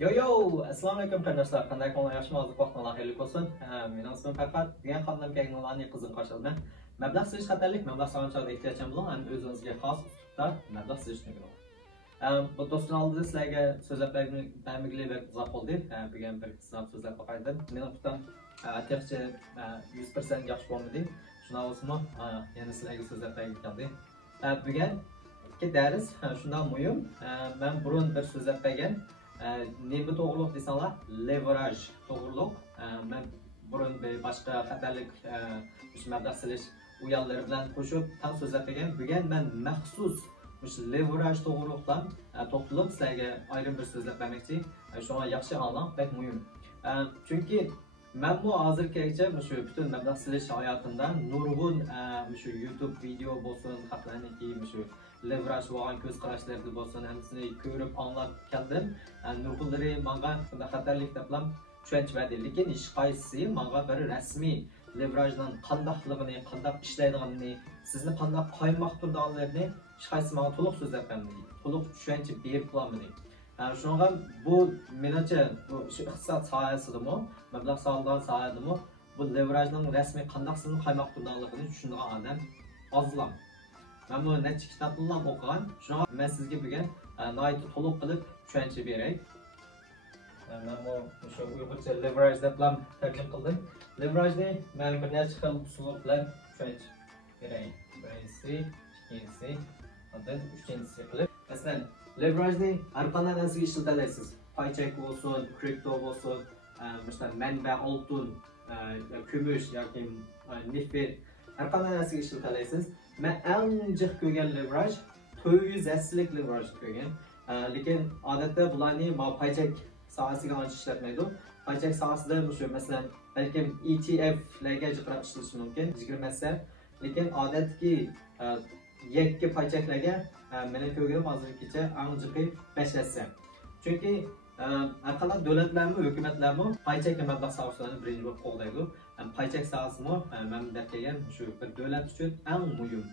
Yo, assalomu alaykum qarindoshlar. Qanday kunlar yaxshimi? Hozir vaqtlar xayrli bo'lsin. Mening ismim Farhod. Degan xonadon kelganlarning qizim qo'shildi. Mablag' solish xatarlik, mablag' solig'iga ehtiyojim bo'lgan, ham o'zingizga xos uslubda mablag' solishni bilaman. Bu do'stlar oldida sizlarga so'zlab bermagli va uzoq bo'ldi. Bugun bir sinab so'zlab qo'ydim. Mening putam texchi 100% yaxshi bo'lmadi. Shunday bo'lsa-mu, yana sizlarga so'zlab bergandim. Bugun ikki dars shundan muhim. Men burun bir so'zlab bergan nima to'g'riliq desanlar, leverage to'g'riliq. Men burun boshqa xatarlik mablag' solish uyalari bilan qo'shib ham so'zlab bergan. Bugun men maxsus leverage to'g'riliqdan to'xtalib sizlarga ayrim bir so'zlab bermoqchi. Shuni yaxshi anglang, bek muhim. Chunki men bu hozirgacha shu butun mablag' solish hayotimda nurg'un shu YouTube video bo'lsin, xatlarniki shu leverage bo'lgan ko'z qarashlarida bo'lsin, hammasini ko'rib anglab keldim. Nurg'unlari menga xatarlik deb ham tushunch berdi. Lekin hech qaysisi menga bir rasmiy leveragening qandaqligini, qandaq ishlaydiganini, sizni qandaq qaymoq turganlarini hech qaysisi menga to'liq so'zlab bermadi. To'liq tushunch berib qo'yamadi. Shunga bu menimcha shu iqtisod sohasidami, mablag' solgan sohadami bu leveragening rasmiy qandaq sizni qaymoq turganligini tushungan odam ozlam. Ben bu neçe kitaplarla okuyan, şuna ben sizge bugün nayeti to'liq qilib tushuncha beray. Ben bu şu Uyg'urcha leverage deb ham tarjima qildim. Leverage men bir necha xil usul bilan tushuncha beray. Birinchisi, ikkinchisi, hatta uchinchisi qilib. Masalan, leverage har qanday narsaga ishlatasiz. Paycheck bo'lsin, kripto bo'lsin, masalan manba oltin, kumush yoki neft har qanday narsaga ishlatasiz. Men eng jiq ko'rgan leverage 400 leverage ko'rgan. Lekin odatda bularni paycheck sohasiga ancha ishlatmaydi. Paycheck sohasida shu masalan balkim ETF larga jiqrab ishlatish mumkin, jigirmasa. Lekin odatki yakka paychecklarga meni ko'rganim hozirgacha eng jiqi 5 hassa. Chunki har qanday davlatlarmi, hukumatlarmi paycheck mablag' sohasini birinchi bo'lib qo'llaydi. Paycheck sohasimi men deb kelgan shu bir davlat uchun eng muhim.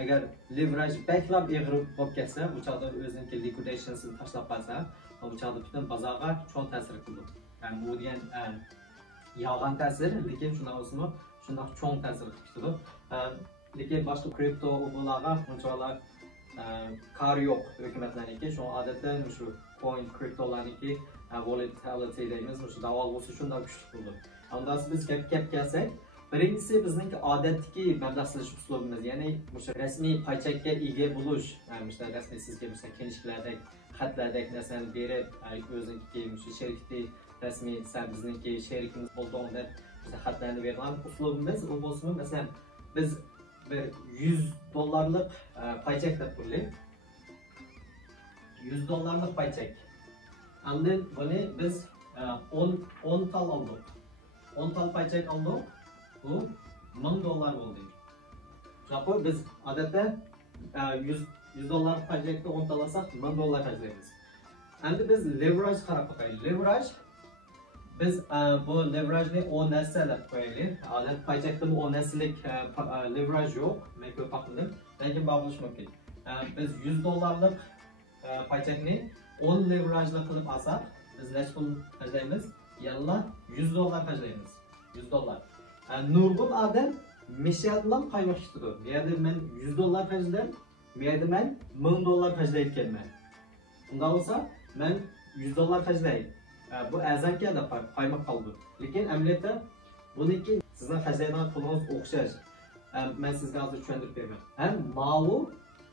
Agar leverage backlab eg'ir bo'lib ketsa, u chog'da o'zining liquidationsini tashlab qolsa, u chog'da butun bozorga cho'ng ta'sir qiladi. Yani bu degan yolg'on ta'sir, lekin shunday bo'lsa-mu, shunday cho'ng ta'sir qiladi. Lekin boshqa kripto ularga unchalar kar yo'q hukumatlarniki. Shu odatda shu coin kriptolarniki volatility deymiz, shu davol bo'lsa shunday kuchli bo'ladi. Ondan biz gap kelsak, birinchisi bizning odatdagi mablag' solish uslubimiz, ya'ni o'sha rasmiy paycheckga ega bo'lish, o'sha rasmiy sizga o'sha kinishlardek, xatlardek narsani berib, o'ziniki o'sha sherikli rasmiy bizniki sherikimiz bo'lgan deb o'sha xatlarni bergan uslubimiz u bo'lsa, masalan biz bir $100 paycheck deb qo'yaylik. $100 paycheck. Endi buni biz 10 tal oldik. 10 tal paycheck oldik. Bu $1000 bo'ldi. Chunki biz odatda $100 paycheckda 10 tal olsak $1000 harcaymiz. Endi biz leverage qarab qo'yaylik. Leverage biz bu leverage'ni 10 narsa deb qo'yaylik. Odat paycheckda bu 10 narsalik leverage yo'q. Men ko'p qildim. Lekin bo'lishi mumkin. Biz $100 paycheckni 10 leverage'li qilib olsak, biz necha pul harcaymiz? Yalla $100 harcaymiz. $100. Nurg'un odam mishadlan qaymoq ishlaydi. Bu yerda men $100 harcadim, bu yerda men $1000 harcayotganman. Unda bo'lsa, men $100 harcaydim. Bu azanka deb qaymoq qoldi. Lekin amaliyotda buniki sizning harcaydigan pulingiz o'xshash. Men sizga hozir tushuntirib beraman. Ham ma'lum,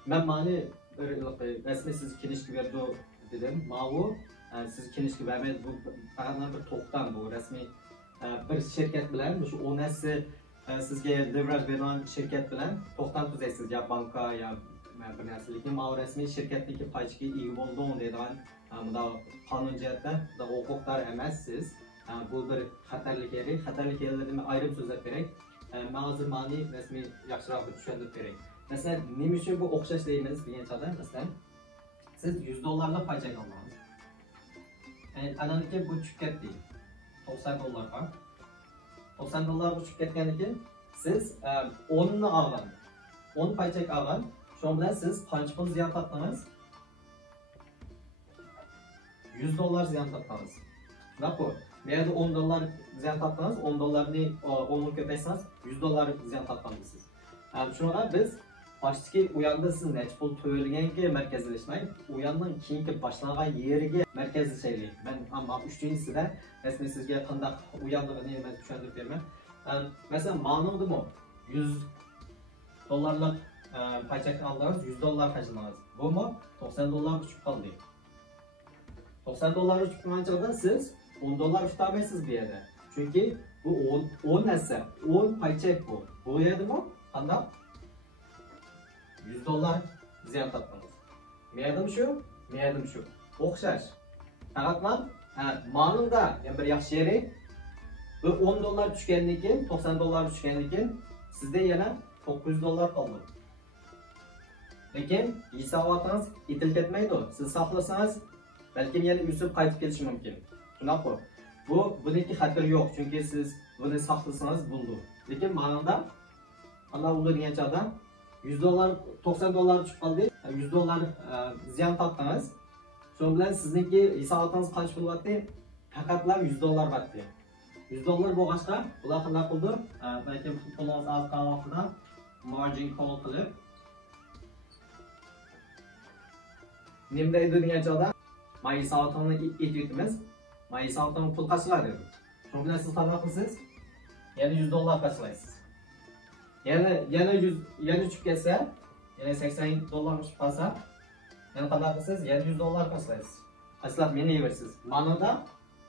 men ma'ni bir rasmiy siz kinishga berdi dedim. Ma'lum, siz kinishga bermaydi. Bu faqat bir to'xtam, bu rasmiy bir şirket bilan shu onasi sizga leverage bergan shirkat bilan to'xtam tuzaysiz, ya banka ya bir narsa. Lekin ma'lum rasmiy shirkatniki paychga ega bo'ldim deydigan bunda qonun jihatdan huquqlar emas siz. Bu bir xatarlik edi. Xatarlik yerlarni ayirib so'zlab beray. Men hozir ma'ni rasmiy yaxshiroq tushuntirib beray. Masalan, nima uchun bu o'xshash deymiz degan chog'da, masalan, siz $100 paychak olgansiz. Ananiki bu tushib ketdi. $90 $90 uçup ketgandan keyin siz 10 ni olgan. 10 paycheck olgan. Shu bilan siz qancha pul ziyon topdingiz? 100 dollar ziyon topdingiz. Shundoq bu. Bu yerda 10 dollar ziyon topdingiz, 10 dollarni 10 ga ko'paytsangiz 100 dollar ziyon topdingiz. Shunaqa biz baştaki u yoqda siz necha pul to'laganga markazlashmang, u yoqdan keyingi boshlangan yeriga markazlashaylik. Men amma 3-sida rasmiy sizga qanday u yoqligini men tushuntirib beraman. Mesela ma'lumdimi 100 dollarlik paychak aldingiz, 100 dollar xarjladingiz. Bumi 90 dollar tushib qoldi. 90 dollar tushib qolgan chog'da siz 10 dollar tutolmaysiz bu yerda. Chunki bu 10 narsa, 10 paychak bu. Bu yerdami? Qanday? 100 dollar ziyon topdingiz. Meyadim shu, meyadim shu. O'xshash. Faqatman ma'lumda bir yaxshi yeri bu 10 dollar tushgandan keyin, 90 dollar tushgandan keyin sizda yana 900 dollar qoldi. Lekin hisobotimiz itilib ketmaydi. Siz saqlasangiz balkim yana o'sib qaytib ketishi mumkin. Shunaq bu buniki xatar yo'q, chunki siz buni saqlasangiz bo'ldi. Lekin ma'noda ana unda degan chog'da 100 dollar 90 dollar tushib qoldi. 100 dollar ziyon topdingiz. Shuning bilan sizniki hisobotingiz qancha bo'lyapti? Faqatlar 100 dollar bo'lyapti. 100 dollar bo'lg'achqa ular qanday qildi? Balkim pulimiz oz qolgan vaqtida margin call qilib nima deydi degan chog'da men hisobotimni aytamiz. Men hisobotimni pul qachlar dedi. Shuning bilan siz qanday qilasiz? Yana 100 dollar qachlaysiz. Yana 100 yana tushib ketsa, yana 80 dollar tushib qolsa, yana qanday qilasiz? Yana 100 dollar qachlaysiz. Qachlab meni yeversiz. Ma'noda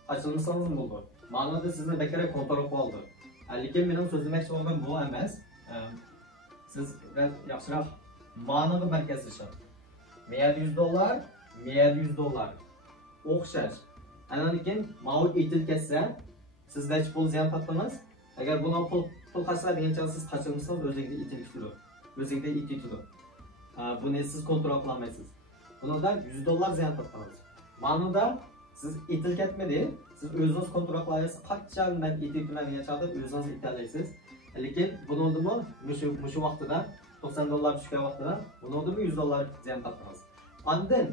qachilmasangiz bo'ldi. Ma'noda sizni bekor kontrol qilib oldi. Lekin mening so'zlamoqchi bo'lganim bu emas. Siz yaxshiroq ma'noga markazlashing. Meyada 100 dollar, meyada 100 dollar. O'xshash. Lekin ma'lum etil ketsa, siz necha pul ziyon topdingiz? Agar buni pul qachlar degancha siz qachirmasangiz o'zingizga itilib turadi. O'zingizga itilib turadi. Buni siz kontrol qila olmaysiz. Bundan 100 dollar ziyon topdingiz. Ma'noda siz itilib ketmadi, siz o'zingiz kontrol qilaysiz. Qachon men itilib turadigan chog'da o'zingiz italaysiz. Lekin bunimi shu vaqtida 90 dollar tushgan vaqtida bunimi 100 dollar ziyon topdingiz. Ondan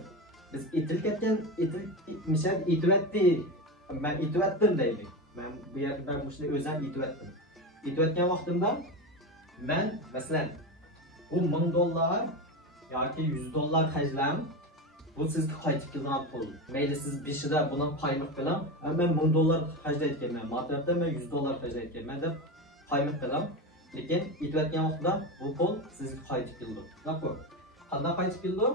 biz itilib ketgan misal itibatdi, men itibatdim deylik. Ben bu yerda bu ishni o'zim aytayotdim. Aytayotgan vaqtimda men masalan bu 1000 dollar yoki 100 dollar xarjlam bu sizga qaytib kelgan pul. Mayli siz beshida buni qaymoq bilan, men 1000 dollar xarjlayotganman. Matnabda men 100 dollar xarjlayotganman deb qaymoq bilan, lekin aytayotgan vaqtda bu pul sizga qaytib keldi. To'g'ri. Qanday qaytib keldi?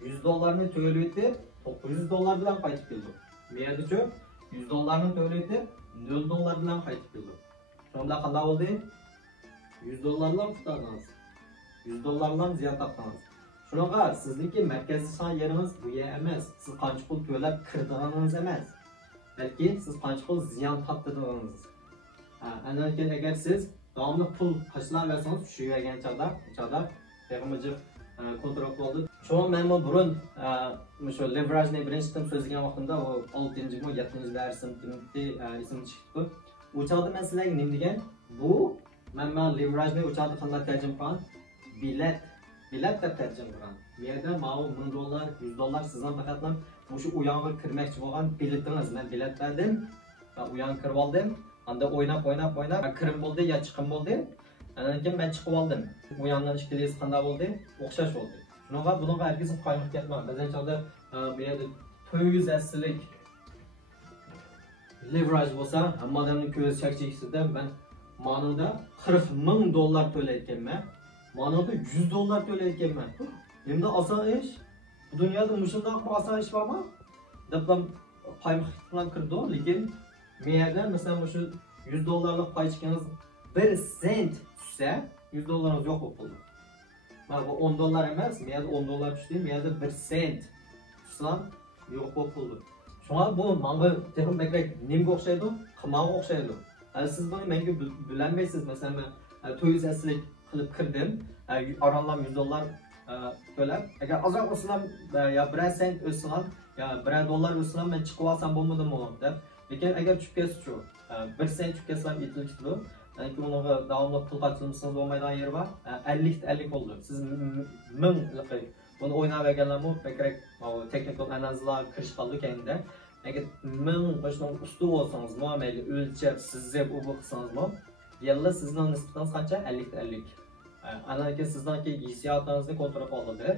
100 dollarni to'lab etib, 900 dollar bilan qaytib keldi. Meyada 100 dollarni to'lab etib 0 dollar bilan qaytib keldi. Shunda qanday bo'ldi? 100 dollarlar tutdingiz. 100 dollardan ziyon topdingiz. Shunaqa sizniki markazlashgan yeringiz bu yer emas. Siz qancha pul to'lab kirdiganingiz emas. Balki siz qancha pul ziyon topdingiz. Lekin agar siz davomli pul qachlarsangiz shu yerga chog'da beg'amijib kontrol qildi. Şu men burun şu leverage birinchi so'zlagan vaqtimda o 6-mi 7-mi darsimda esimga chiqdi. U chog'da men sizlarga nima degan? Bu men leverage o'chog'da qanday tarjima qilgan? Bilet deb tarjima qilgan. Bu yerda ma'lum 1000 dollar, 100 dollar sizdan faqatlam o'sha u yoqqa kirmoqchi bo'lgan biletingiz. Men bilet berdim va u yoqqa kirib oldim. Anda o'ynab kirim bo'ldi ya chiqim bo'ldi. Keyin men chiqib oldim. Bu yoqdan ishkiliz qanday bo'ldi? O'xshash bo'ldi. Shunaqa bunga hargiz qaymoq ketmang. Ba'zan chog'da bu yerda 400 aslik leverage bo'lsa, hamma odamning ko'zi chakchiksida men ma'noda 40 ming dollar to'layotganman. Ma'noda 100 dollar to'layotganman. Endi oson ish. Bu dunyoda mushundoq oson ish bormi? Deb men qaymoq bilan kirdi, lekin meyada masalan shu 100 dollarlik paychikangiz 1 sent tushsa, 100 dollarınız yo'q bo'lib qoldi. Mana bu 10 dollar emas, meyada 10 dollar tushdi, meyada 1 sent tushsa yo'q bo'lib qoldi. Shunga bu menga texnik bekrak nimga o'xshaydi? Qimorga o'xshaydi. Siz buni menga bilolmaysiz. Masalan, men 400 aslik qilib kirdim, aronlam 100 dollar to'lab, agar ozroq o'slam yo 1 sent o'slam, yo 1 dollar o'slam men chiqib olsam bo'lmadimi deb. Lekin agar tushib ketsa-chu, 1 sent tushib ketsam yetilishdi. Lekin unaqa davomli pul qachirsangiz bo'lmaydigan yer bor. 50 bo'ldi. Siz 1000 buni o'ynab olganlarmi, bekrak texnical analizlar kirish qildi keyinda. agar 1000 qo'shning usti bo'lsangiz, mayli o'lchab, sizlab u qilsangiz, yilda sizning nisbatingiz qancha? 50 ta 50. Ana ki sizdagi hissiyotingizni kontrol qiladi.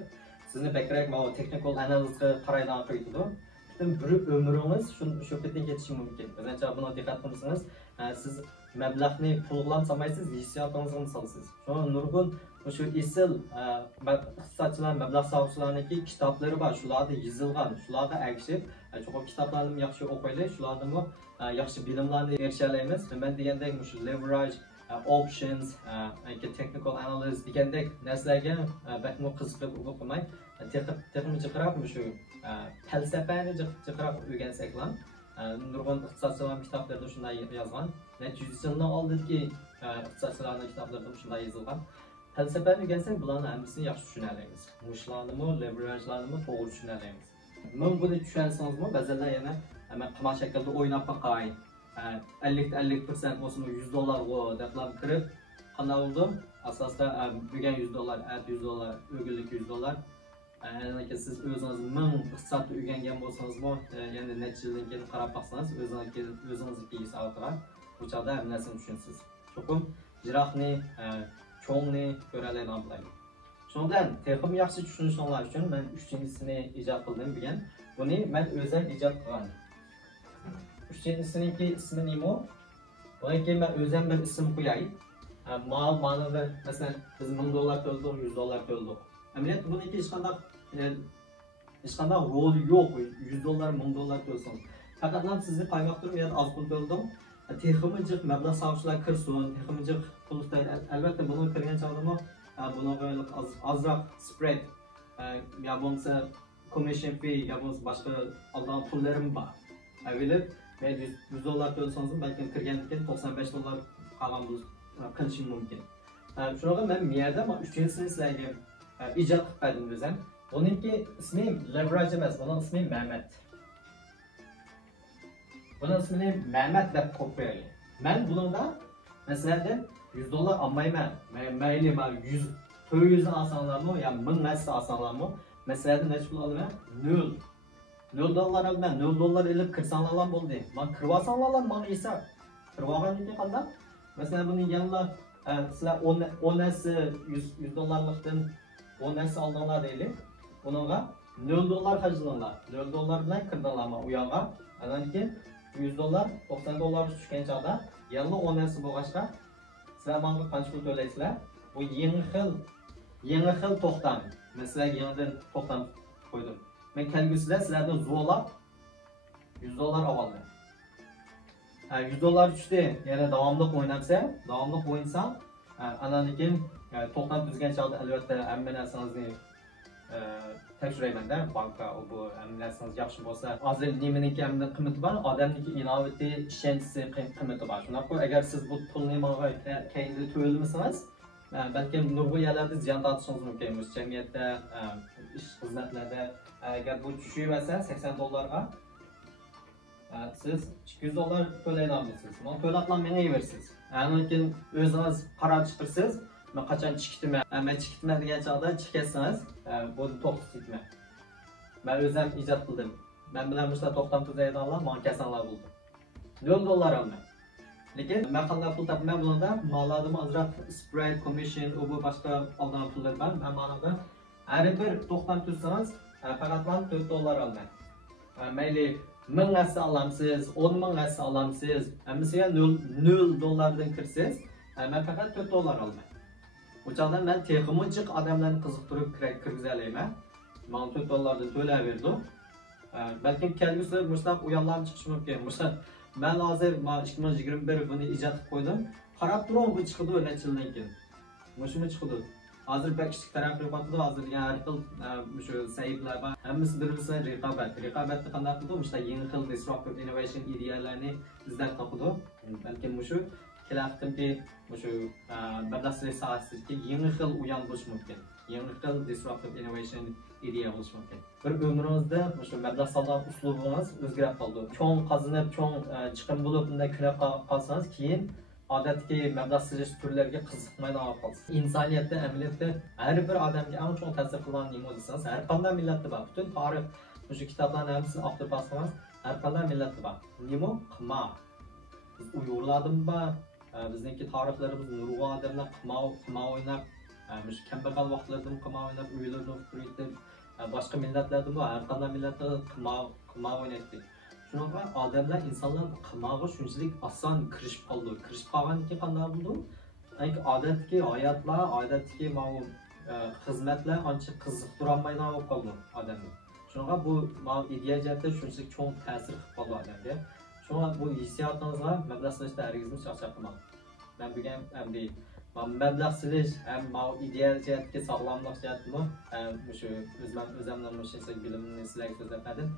Sizni bakrak texnikal analizga qaraydigan qiladi. Butun bir umringiz shu yerdan ketishi mumkin. Bizancha buni diqqat qilsangiz, siz mablag'ni pulga solmaysiz, hissiyotingizga solasiz. Shu nurg'un shu esil iqtisodchilar, mablag' soluvchilarniki kitoblari bor, shularda yozilgan, shularga agishib, cho'qib kitoblarni yaxshi o'qiylik, shulardan yaxshi bilimlarni erisha olamiz. Men degandek shu leverage options, technical analysis degandek narsalarga bakmo qiziqib o'qimay, texnik jiqrab shu falsafani jiqrab o'rgansak ham, nurg'un iqtisodchilar kitoblarida shunday yozgan. 100 yildan oldingi iqtisodchilarning kitoblarida shunday yozilgan. Falsafani o'rgansak, bularni hammasini yaxshi tushuna olamiz. Mushlarni, leverage'larni to'g'ri tushuna olamiz. Men buni tushunsanizmi, ba'zanlar yana qimmat shaklda o'ynab boqay. 50% olsun $100 deplam kırıp qanday oldu? Asasda bugün $100, $100, ögüllük $100. Yani ki siz özünüz 1000 iqtisodni o'rgangan bo'lsangiz, yani necha yildan keyin qarab baqsangiz, o'zingizniki hisobiga bu chog'da ham narsani tushunsiz. Cho'qim jiroqni, cho'ngni ko'radigan bo'ladi. Shundan texnik yaxshi tushunishinglar uchun men 3-chisini ijod qildim degan. Buni men o'zim ijod qilgan. Üçüncüsününki ismi neymi? Bununki ben özel bir isim koyayım. Mal manada mesela biz $1000 öldük, $100 öldük. Emniyet bununki hiç kadar rol yok. $100, $1000 ölsün. Fakat lan sizi paylaştırım ya da az pul öldüm. Teximicik meblağ savcılar kırsın, teximicik pulda elbette bunu kırgan çağırma, buna böyle azrak spread, ya bunsa commission fee, ya bunsa başka aldan pullarım var. Evlilik $100 ölseniz belki kırganken $95 kalan bu kılışım mümkün. Şurada ben miyerde ama 3-chisini sizlarga ijod qilib berdim. Bununki ismi leverage emas, bunun ismi Mehmet. Bunun ismini Mehmet deb qo'yib qo'yaylik. Men buningda masalan $100 olmayman. Mayli men 100 400 olsanglarmi, yo 1000 narsa olsanglarmi, masalan necha pul olaman? $0 olaman. $0 ilib kirsanglar bo'ldi. Men kirib olsanglar men esa kirib olganlikka qanday? Masalan buning yanlar sizlar 10 narsa $100'likdan 10 narsa oldinglar deylik. Buningga $0 harjlanglar. $0 bilan kirdinglarmi u yoqqa? Anan keyin $100, $90 tushgan chog'da yangi 10 narsa bo'lg'achqa sizlar menga qancha pul to'laysizlar? Bu yangi xil to'xtam. Masalan, yangidan to'xtam qo'ydim. Men kelgusida sizlardan zo'rlab $100 oldim. $100 tushdi, yana davomli o'ynansam, anan keyin to'xtam tuzgan chog'da albatta hamma narsangizni tekshirayman-da, banka bu narsangiz yaxshi bo'lsa, hozir nimaniki hamda qiymati bor, odamniki inovati, ishonchi qiymati bor. Shunaqki agar siz bu pulni menga keyinda to'lamasangiz, balkim nurg'un yerlarda ziyon tortishingiz mumkin. Bu jamiyatda, ish xizmatlarda agar bu tushib $80 ga siz $200 to'layolmaysiz. Buni to'laqlan menga bersiz. Lekin o'zingiz qaror chiqirsiz. Men qachon chiqitma degan chog'da chiqasangiz, bu to'xtatma. Men o'zim ijod qildim. Men bilan bizlar to'xtam tuzaydiganlar men kasanlar bo'ldi. $0 olmay. Lekin men qanday pul topman bunda? Mallarni azroq spread, commission, u bu boshqa olgan pullar bor. Men menga har bir to'xtam tuzsangiz, faqat men $4 olmay. Mayli 1000 narsa olamsiz, 10,000 narsa olamsiz. Hammasiga $0 kirsiz, men faqat $4 olmay. Bu chog'da men texnik odamlarni qiziqtirib kirgizalayman. Men $4 to'layverdim. Balkim kelgusida mushtab uyonlarni chiqish mumkin. Mushtab men hozir 2021 buni ijod qilib qo'ydim. Qarab turing, bu chiqdi necha yildan keyin. Mushumi chiqdi. Hozir bir kichik taraqqiyot qildi, hozir yana har xil shu saytlar bor. Hammasi bir-biriga raqobatni qanday qildi? Mushtab yangi xil disruptive innovation ideyalarni izlab topdi. Balkim mushu kelaqtimki shu mablag' sohasidagi yangi xil uyon bo'lishi mumkin. Yangi xil disruptive innovation ideya bo'lishi mumkin. Bir umringizda shu mablag' solgan uslubingiz o'zgarib qoldi. Cho'ng qazinib, cho'ng chiqim bo'lib bunday kunab qolsangiz, keyin odatdagi mablag' solish turlariga qiziqmaydigan qolasiz. Insoniyatda, amaliyotda har bir odamga eng cho'ng ta'sir qilgan nima desangiz, har qanday millatda bor. Butun tarix shu kitoblarni hammasini o'qib olsangiz, Her qanday millatda bor. Nima? Qimor. Biz Uyg'urlardan bor. Bizniki tarixlarimiz nurg'un odamlar qimor o'ynab, shu kambag'al vaqtlardan qimor o'ynab, uylarni qurib, boshqa millatlarda bor. Har qanday millatlarda qimor o'ynaydi. Shunaqa odamlar, insonlar qimorga shunchalik oson kirishib qoldi. Kirishib qolgandan keyin qanday bo'ldi? Odatdagi hayotlar, odatdagi xizmatlar ancha qiziqtirolmaydigan bo'lib qoldi odamni. Shunaqa bu ideya jihatda shunchalik cho'ng ta'sir qilib qoldi odamga. Shunga bu hissiyotingizga mablag' solishda hargiz charchab qolmang. Men bugun endi mablag' solish ham ideya jihatga sog'lomlik jihatmi, shu o'zimning mushinsak bilimini sizlarga so'zlab berdim.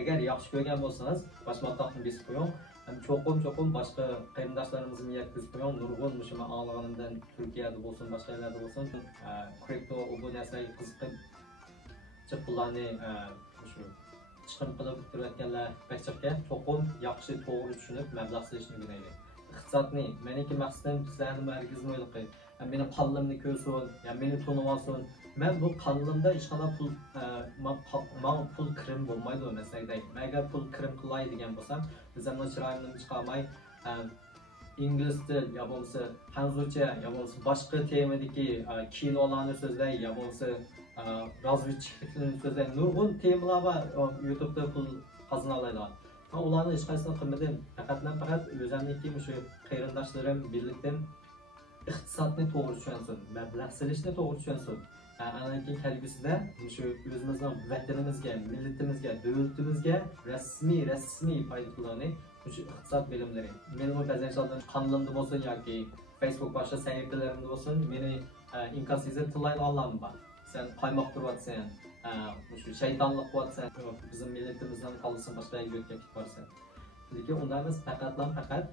Agar yaxshi ko'rgan bo'lsangiz, boshmoqni besib qo'ying. Cho'qim boshqa qarindoshlarimizni yetkazib qo'ying. Nurg'un shu men anglaganimdan Turkiyada bo'lsin, boshqa yerlarda bo'lsin, kripto bu narsaga qiziqib chiqlarni shu chiqim qilib turayotganlar bakchaqga cho'qim yaxshi to'g'ri tushunib mablag' solishni o'rganaylik. Iqtisodni meniki maqsadim sizlarni hargiz o'ylaylik. Meni qonimni ko'rsin, meni tanib olsin. Men bu qonimda hech qanday pul kirim bo'lmaydi masalan. Menga pul kirim qilay degan bo'lsam, o'zimning chiroyimni chiqarmay ingliz til yo bo'lsa hanzucha yo bo'lsa boshqa temadagi kinolarni so'zlay yo bo'lsa razvedchiklikni so'zlay nurg'un temalar bor YouTube'da pul qozona oladigan. Ularni hech qaysini qilmadim. Faqat o'zimniki shu qarindoshlarim birlikdan iqtisodni to'g'ri tushunsin, mablag' solishni to'g'ri tushunsin. Anaki kelgusida shu o'zimizning vatanimizga, millatimizga, davlatimizga rasmiy foyda qiladigan shu iqtisod bilimlari. Meni bu ba'zan qonimda bo'lsin yoki Facebook boshqa sahifalarimda bo'lsin, meni inkasizda tilay olamiz bor. Sen qaymoq turyapsan, shu shaytonlik qilyapsan, bizim millatimizdan qolsin boshqa yerga o'tib ketibsan. Lekin unda biz faqat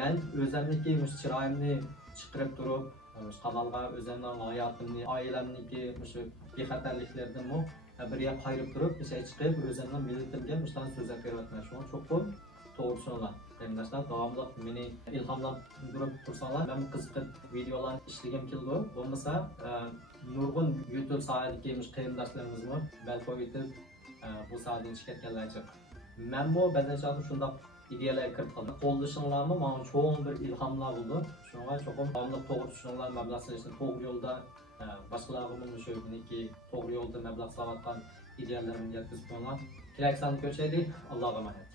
men o'zimniki chiroyimni chiqarib turib, kanalga o'zimning hayotimni, oilamniki shu bexatarliklardan biriga qayirib turib, ishay chiqib, o'zimning millatimga shunday so'zlab beryapman. Shuni cho'qim to'g'ri tushuninglar. Qarindoshlar, davomli meni ilhomlantirib tursanlar, men qiziqib videolarni ishlagim keldi. Bo'lmasa, nurg'un YouTube sohadagi qarindoshlarimizni balki yetib bu sohadan chiqayotganlar chiq. Men bu ba'zan shunday ideyalarga kirib qoldim. Qo'llashinglarmi menga cho'ng bir ilhomlar bo'ldi. Shunga cho'qim davomli to'g'ri tushuninglar, mablag' solishni to'g'ri yo'lda boshqalarga shu to'g'ri yo'lda mablag' solayotgan ideyalarimni yetkazib qo'yinglar. Kelaksan ko'chaylik. Allohga emanet.